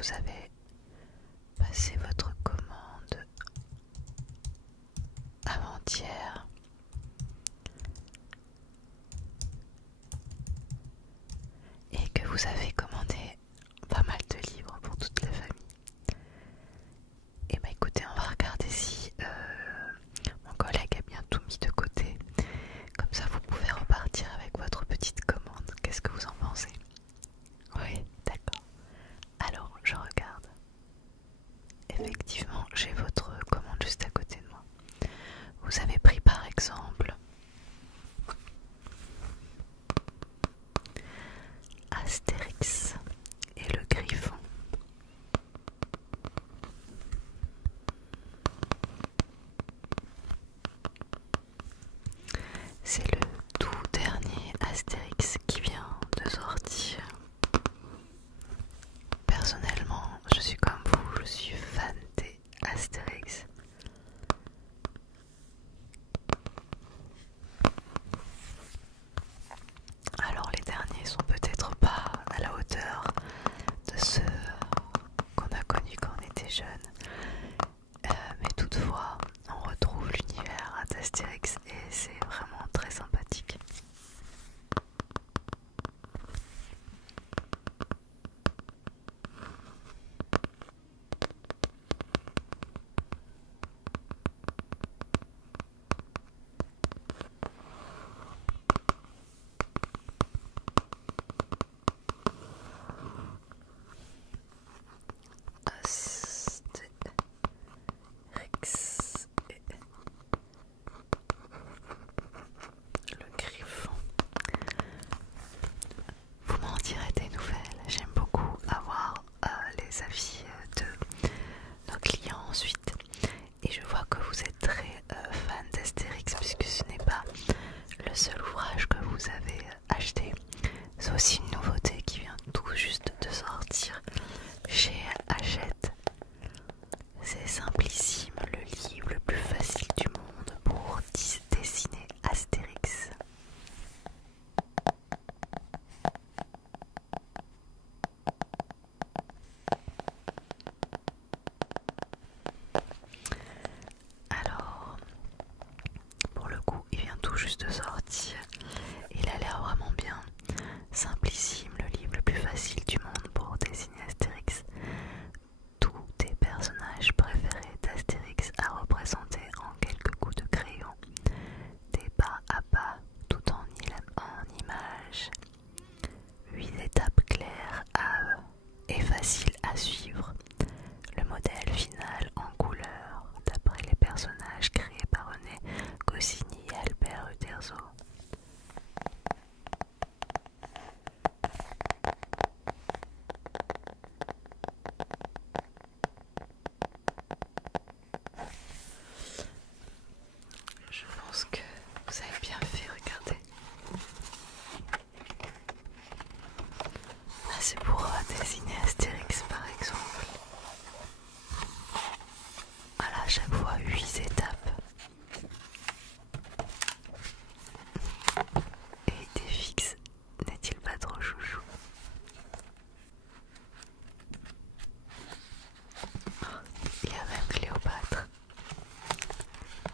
vous avez passé votre commande avant-hier. Et que vous avez commandé pas mal de livres pour toute la famille. Et bah écoutez, on va regarder si mon collègue a bien tout mis de côté. Comme ça vous pouvez repartir avec votre petite commande. Qu'est-ce que vous en pensez? Oui, d'accord. Alors je regarde. Effectivement, j'ai votre commande juste à côté de moi. Vous avez pris par exemple Astérix et le Griffon. C'est le tout dernier Astérix qui vient de sortir. Personnellement, je suis comme vous, je suis fan des Astérix. Alors les derniers sont peut-être pas à la hauteur de ceux qu'on a connus quand on était jeune. Mais toutefois, on retrouve l'univers d'Astérix et c'est vraiment très sympathique. Astérix et le Griffon. Vous m'en direz des nouvelles. J'aime beaucoup avoir les avis de nos clients ensuite. Et je vois que vous êtes très fan d'Astérix puisque ce n'est pas le seul ouvrage que vous avez acheté. C'est aussi une nouveauté qui vient tout juste de sortir chez Hachette. C'est Simplissime, le livre le plus facile du monde pour dessiner Astérix. Alors, pour le coup, il vient tout juste de sortir. Il a l'air vraiment bien. Simplissime, le livre le plus facile du monde pour dessiner Astérix. Tous tes personnages préférés d'Astérix à représenter en quelques coups de crayon. Des pas à pas, tout en images. 8 étapes claires et faciles à suivre. Le modèle final en couleur, d'après les personnages créés par René Goscinny et Albert Uderzo. Je pense que vous avez bien fait, regardez. Ah, c'est pour dessiner Astérix par exemple. Voilà, à chaque fois 8 étapes. Et idée fixe, n'est-il pas trop chouchou? Oh, il y a même Cléopâtre.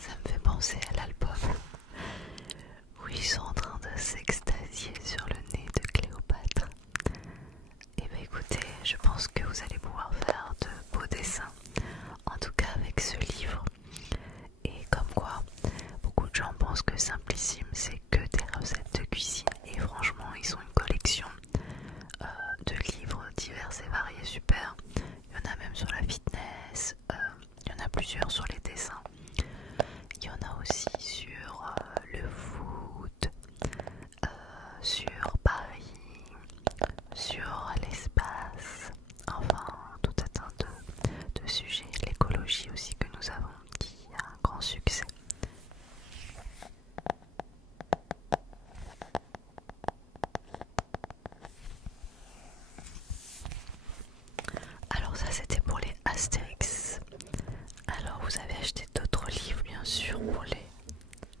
Ça me fait penser à l'album où ils sont en train de s'extasier sur le nez de Cléopâtre. Et bah écoutez, je pense que vous allez pouvoir faire de beaux dessins, en tout cas avec ce livre. Et comme quoi, beaucoup de gens pensent que Simplissime c'est que des recettes de cuisine. Et franchement, ils ont une collection de livres divers et variés, super. Il y en a même sur la fitness, il y en a plusieurs sur les dessins. Il y en a aussi sur le foot, sur Paris, sur l'espace, enfin tout un tas de sujets. L'écologie aussi que nous avons, qui a un grand succès. Alors ça c'était pour les Astérix. Alors vous avez acheté d'autres livres bien sûr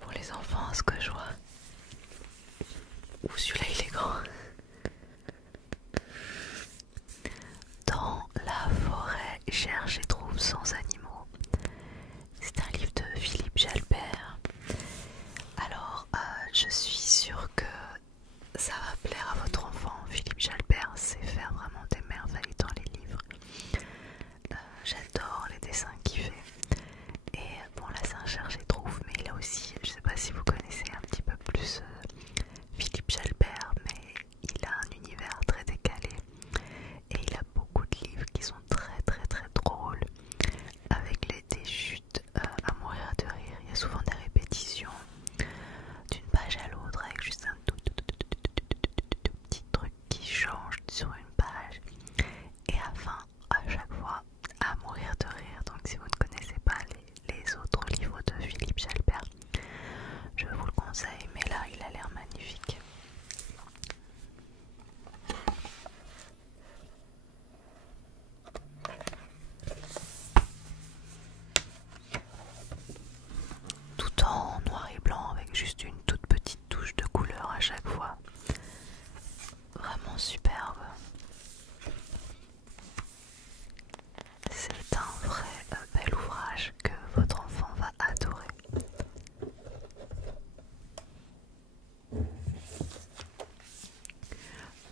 pour les enfants, à ce que je vois. Ouh, celui-là il est grand. Dans la vraiment superbe. C'est un vrai bel ouvrage que votre enfant va adorer.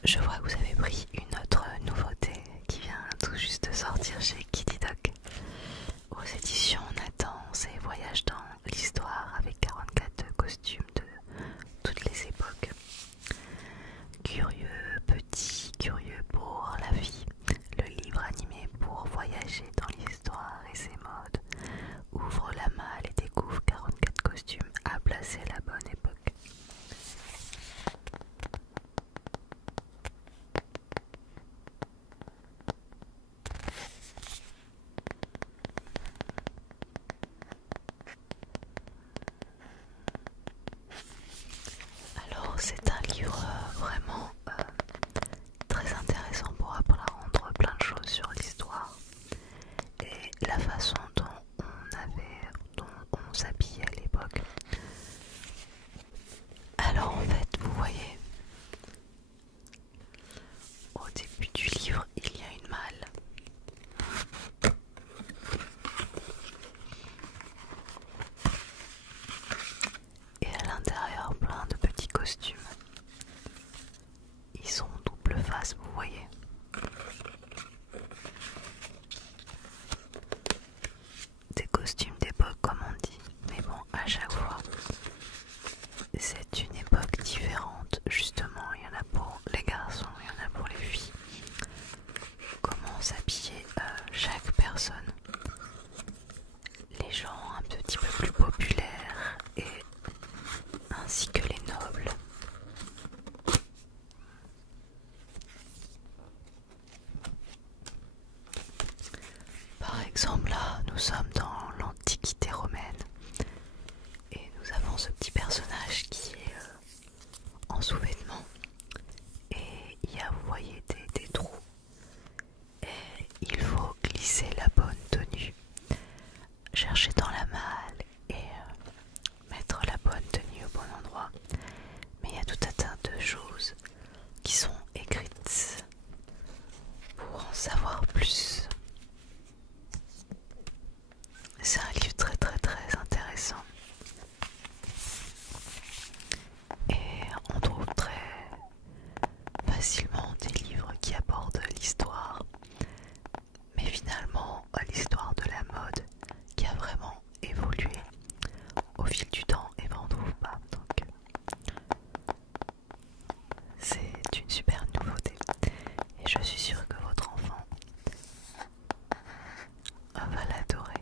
Je vois que vous avez pris une autre nouveauté qui vient tout juste de sortir chez Kitty Doc. Aux éditions Nathan, c'est Voyage dans l'histoire avec 44 costumes de toutes les époques. Curieux petit, curieux pour la vie, le livre animé pour voyager dans l'histoire et ses modes. Ouvre la malle et découvre 44 costumes à placer à la bonne époque. Alors c'est un livre vraiment très intéressant pour apprendre plein de choses sur l'histoire et la façon dont on s'habillait à l'époque. Alors en fait, vous voyez, au début du livre, il y a une malle. Et à l'intérieur, plein de petits costumes. Ils sont double face, vous voyez. Des costumes d'époque, comme on dit. Mais bon, à chaque fois, c'est une époque différente. Justement, il y en a pour les garçons, il y en a pour les filles. Comment s'habiller chaque personne. Les gens un petit peu plus populaires et ainsi que les nobles. Par exemple, là, nous sommes dans l'Antiquité romaine et nous avons ce petit personnage qui est en sous-vêtements et il y a, vous voyez, des trous et il faut glisser la bonne tenue, chercher dans la malle et mettre la bonne tenue au bon endroit. Mais il y a tout un tas de choses qui sont écrites pour en savoir plus. C'est un livre très très très intéressant et on trouve très facilement des livres qui abordent l'histoire, mais finalement l'histoire de la mode qui a vraiment évolué au fil du temps et ben on trouve pas. Donc c'est une super nouveauté et je suis sûre que votre enfant va l'adorer.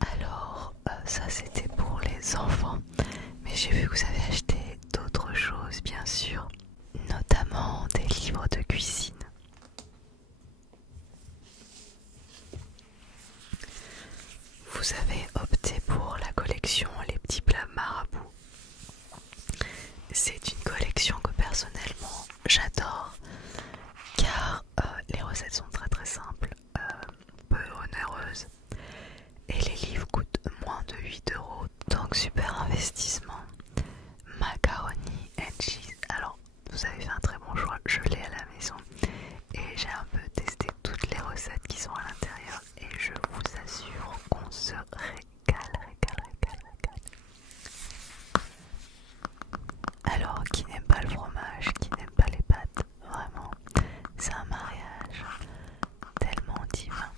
Alors, ça c'était pour les enfants, mais j'ai vu que vous avez acheté d'autres choses bien sûr, notamment des livres de cuisine. Vous avez opté pour la collection Les petits plats marabouts. C'est une collection que personnellement j'adore car les recettes sont très très simples, peu onéreuses et les livres coûtent moins de 8 €, donc super investissement. Macaroni and cheese, alors vous avez fait un très bon choix, je l'ai à la maison et j'ai un peu testé toutes les recettes qui sont à l'intérieur et je vous assure qu'on se régale. Alors, qui n'aime pas le fromage, qui n'aime pas les pâtes, vraiment, c'est un mariage tellement divin.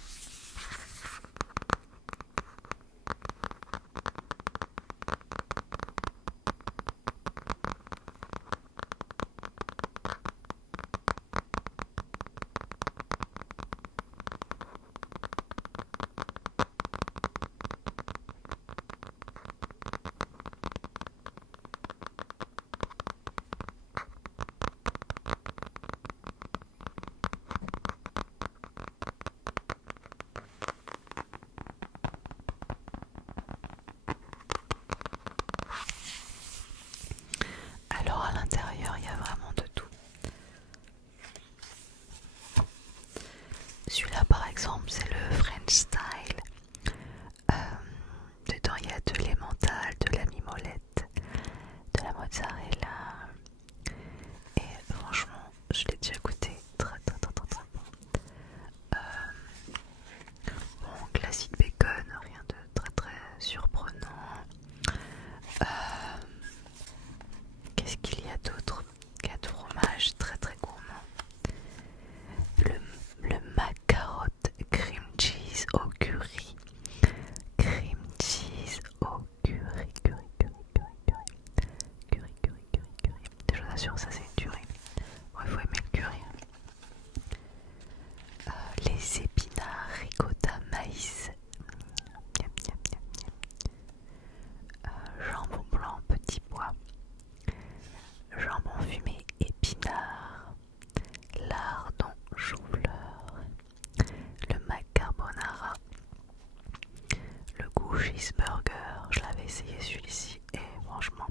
Swiss Burger, je l'avais essayé celui-ci et franchement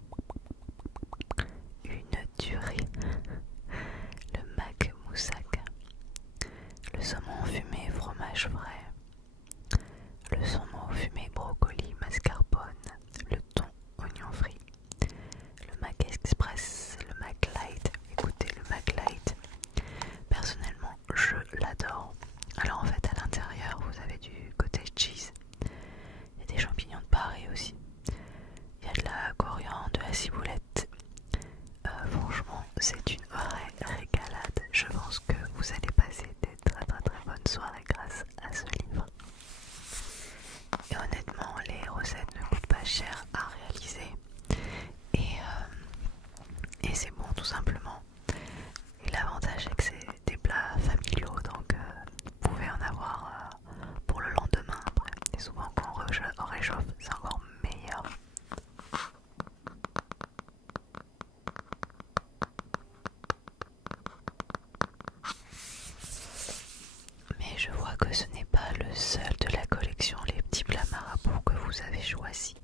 une tuerie. Le mac moussaka, le saumon fumé fromage frais, le saumon fumé brocoli mascarpone, le thon oignon frit, le mac express, le mac light. Écoutez, le mac light, personnellement je l'adore. Alors en fait à l'intérieur vous avez du cottage cheese, il y a des champignons de Paris aussi, il y a de la coriandre, de la ciboulette. Franchement c'est une vraie régalade. Je pense que vous allez passer des très bonnes soirées grâce à ce livre. Et honnêtement les recettes ne coûtent pas cher à réaliser et c'est bon tout simplement. Et l'avantage c'est que c'est des plats familiaux, donc vous pouvez en avoir pour le lendemain après. Et souvent quand on réchauffe c'est encore meilleur. Mais je vois que ce n'est pas le seul de la collection Les Petits Plats Marabouts que vous avez choisi.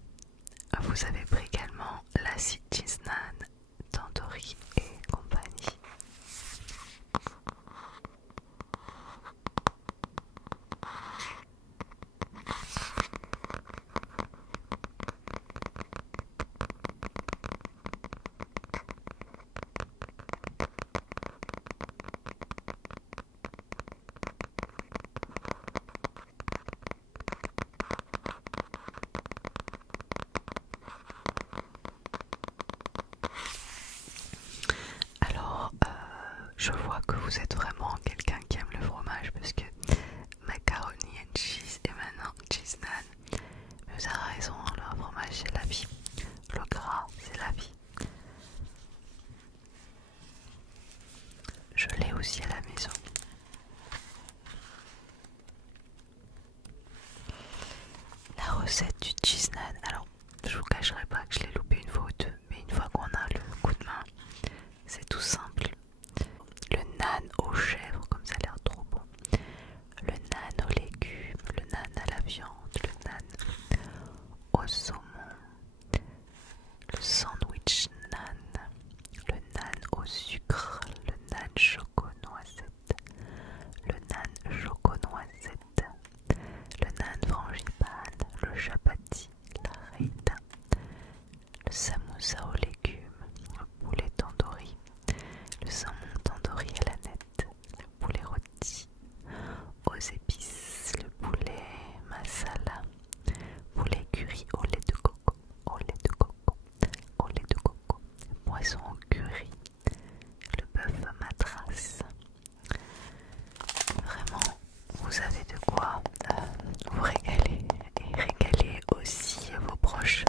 Vous avez pris également la Chinchnan, Tandoori et compagnie. Alors, je vois que vous êtes vraiment quelqu'un qui aime le fromage parce que macaroni and cheese et maintenant cheese naan. Mais vous avez raison, hein, le fromage c'est la vie. Le gras c'est la vie. Je l'ai aussi à la maison. La recette du cheese naan. Alors, je vous cacherai pas que je l'ai loupé une fois ou deux, mais une fois qu'on a le coup de main, c'est tout simple. Le naan aux chèvres, comme ça a l'air trop bon. Le naan aux légumes, le naan à la viande, le naan au saumon, le sandwich naan, le naan au sucre, le naan choco-noisette, le naan choco-noisette, le naan frangipane, le chapati, la raita, le samoussa aux légumes, le poulet tandoori, le saumon tandoori à la nette, le poulet rôti aux épices, le poulet masala, poulet curry au lait de coco, au lait de coco, au lait de coco, le poisson au curry, le bœuf matras. Vraiment, vous avez de quoi vous régaler et régaler aussi vos proches.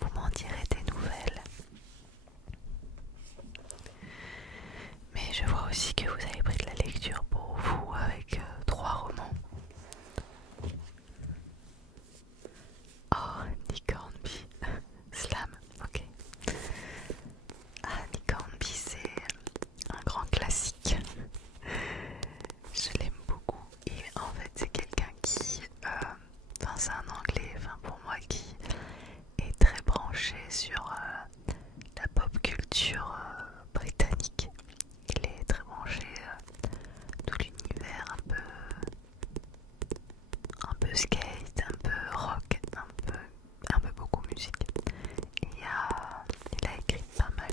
Vous m'en direz des nouvelles. Mais je vois aussi que vous avez pris de la lecture pour vous avec 3 romans. Oh, Nick Hornby, Slam, ok. Ah, Nick Hornby, c'est un grand classique. Je l'aime beaucoup. Et en fait, c'est quelqu'un qui, enfin, c'est un anglais, enfin, pour moi, qui est très branché sur la pop culture britannique. Il est très branché tout l'univers un peu skate, un peu rock, un peu beaucoup musique. Et il a écrit pas mal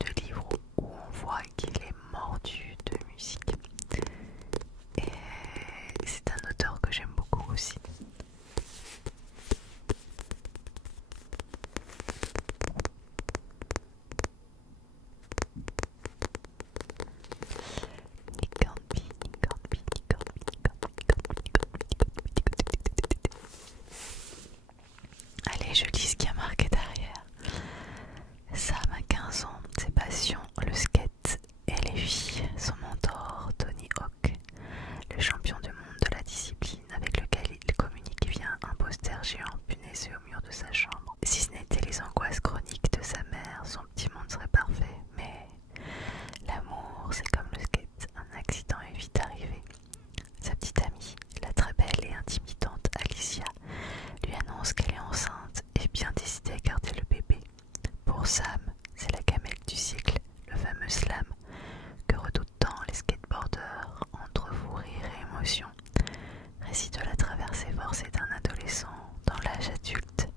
de livres où on voit qu'il est mordu de musique. Et c'est un auteur que j'aime beaucoup aussi. pensées forcées d'un adolescent dans l'âge adulte.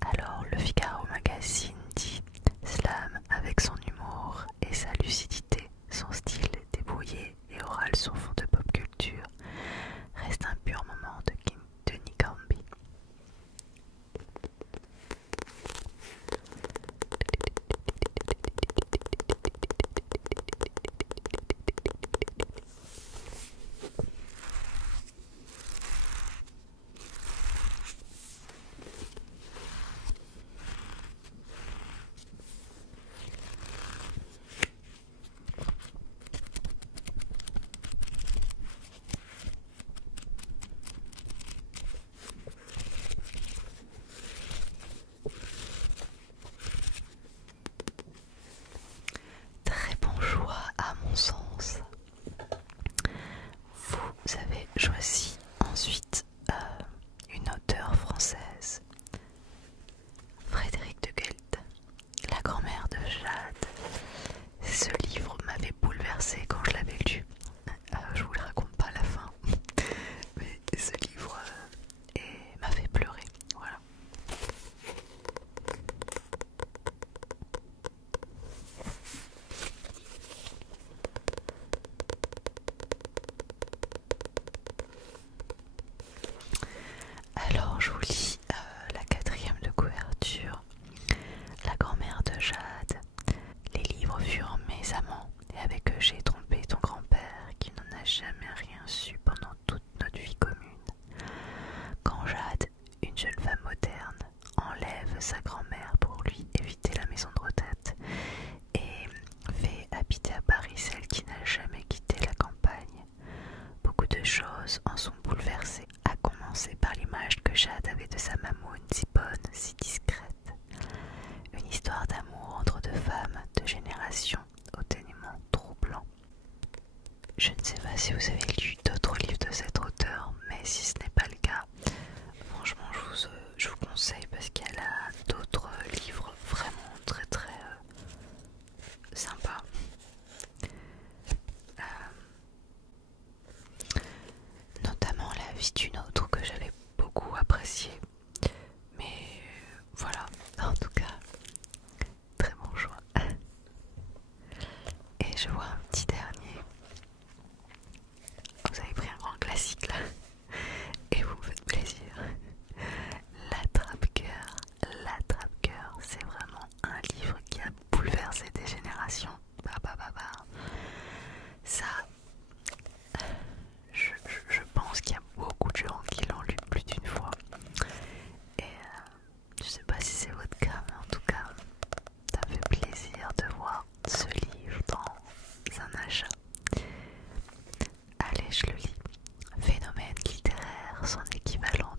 Alors le Figaro Magazine dit Slam avec son humour et sa lucidité, son style débrouillé et oral sur fond de pop culture, reste un pur moment de Nick Hornby. Très bon choix à mon sens. Vous avez choisi ensuite une auteure française, Frédéric de Guelt, La grand-mère de Jade. Ce livre m'avait bouleversée quand je l'avais lu. Je vous le raconte pas à la fin, mais ce livre m'a fait pleurer. Voilà. Alors je vous lis la quatrième de couverture, La grand-mère de Jade. Les livres furent mes amants, et avec eux j'ai trompé ton grand-père qui n'en a jamais rien su pendant toute notre vie commune. Quand Jade, une jeune femme moderne, enlève sa grand-mère pour lui éviter la maison de retraite et fait habiter à Paris celle qui n'a jamais quitté la campagne, beaucoup de choses en sont bouleversées, à commencer par l'image que Jade avait de sa mamoune si bonne, si discrète. Une histoire d'amour entre deux femmes de génération au dénouement troublant. Je ne sais pas si vous avez lu d'autres livres de cet auteur, mais si ce n'est pas le cas, franchement je vous conseille parce qu'elle a d'autres livres vraiment très très sympas. Notamment La vie d'une autre que j'avais beaucoup apprécié. Mais voilà, en tout cas, très bon choix. Et je vois un petit dernier. Vous avez pris un grand classique là. Et vous me faites plaisir. L'attrape-cœur. L'attrape-cœur, c'est vraiment un livre qui a bouleversé des générations. Ça, je pense qu'il y a beaucoup de gens qui l'ont lu plus d'une fois. Et je sais pas si c'est votre cas, mais en tout cas, ça me fait plaisir de voir ce livre dans un achat. Allez, je le lis. Phénomène littéraire, son équivalent